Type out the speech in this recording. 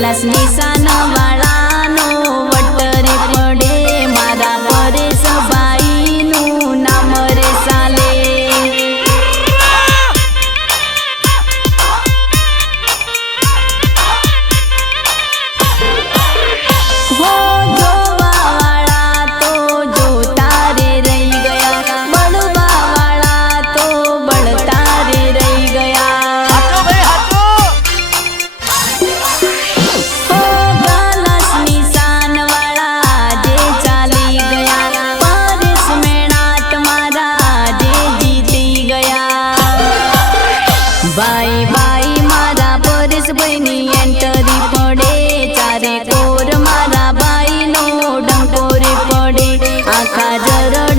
las misas. ભાઈ ભાઈ મારા પરેશ ભાઈની એન્ટરી પડે. ચારે કોર મારા ભાઈનો ડંકોરે પડે. આખા જર